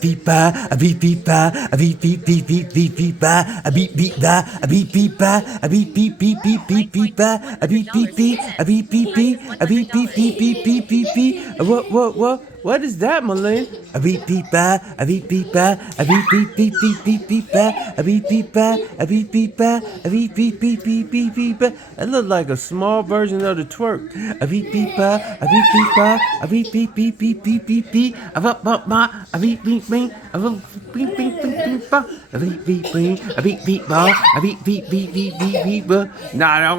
beep beep ba, a beep beep ba, a beep beep beep beep beep beep ba, a beep beep ba, a beep beep ba, a beep beep beep beep beep beep ba, a beep beep beep, a beep beep beep, a beep beep beep beep beep beep beep. What? What is that, Malin? A beep beep ba, a beep beep ba, a beep beep beep beep beep beep ba, a beep beep ba, a beep beep ba, a beep beep beep beep beep beep ba. That looked like a small version of the twerk. A beep beep ba, a beep beep ba, a beep beep beep beep beep beep beep. A beep beep ba, a beep beep beep, a beep beep beep beep beep ba, a beep beep beep, a beep beep ba, a beep beep beep beep beep beep ba. Nah,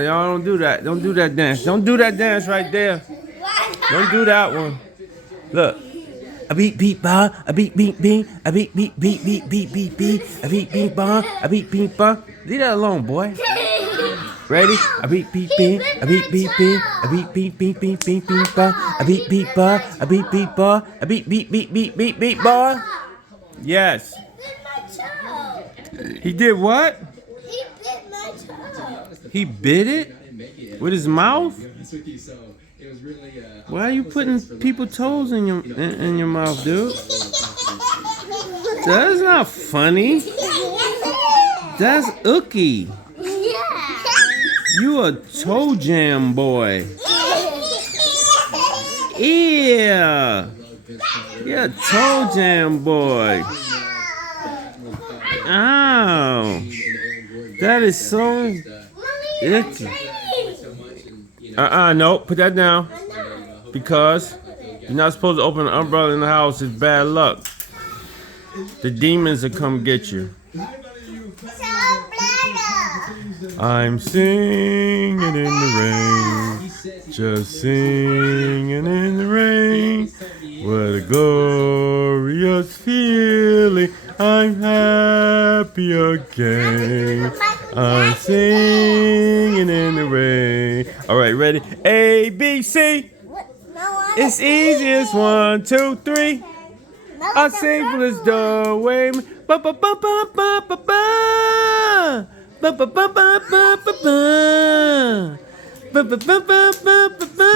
y'all don't do that. Don't do that dance. Don't do that dance right there. Don't do that one. Look. A beep beep ba, a beep beep beep, a beep beep beep beep beep beep beep, a beep beep ba, a beep beep ba. Leave that alone, boy. Ready? A beep beep beep, a beep beep beep, a beep beep beep beep beep beep ba, a beep beep ba, a beep beep ba, a beep beep beep beep beep beep ba. Yes. He did what? He bit my toe. He bit it with his mouth. Why are you putting people's toes in your mouth, dude? That's not funny. That's ooky. Yeah. You a toe jam boy. Yeah. You're a toe jam boy. Ow. That is so icky. No, put that down. Because you're not supposed to open an umbrella in the house. It's bad luck. The demons will come get you. I'm singing in the rain, just singing in the rain. What a glorious feeling. I'm happy again. I'm singing in the rain. All right, ready? A, B, C. It's easiest. 1, 2, 3. I sing this the way. Ba ba ba ba ba ba ba. Ba ba ba ba ba ba ba. Ba ba ba ba ba ba ba.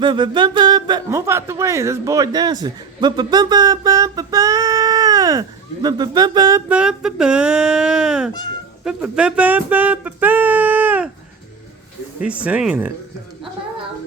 Ba ba ba ba ba. Move out the way. This boy dancing. Ba ba ba ba ba ba ba. Ba ba ba ba ba ba ba. Ba ba ba ba ba ba ba. He's singing it.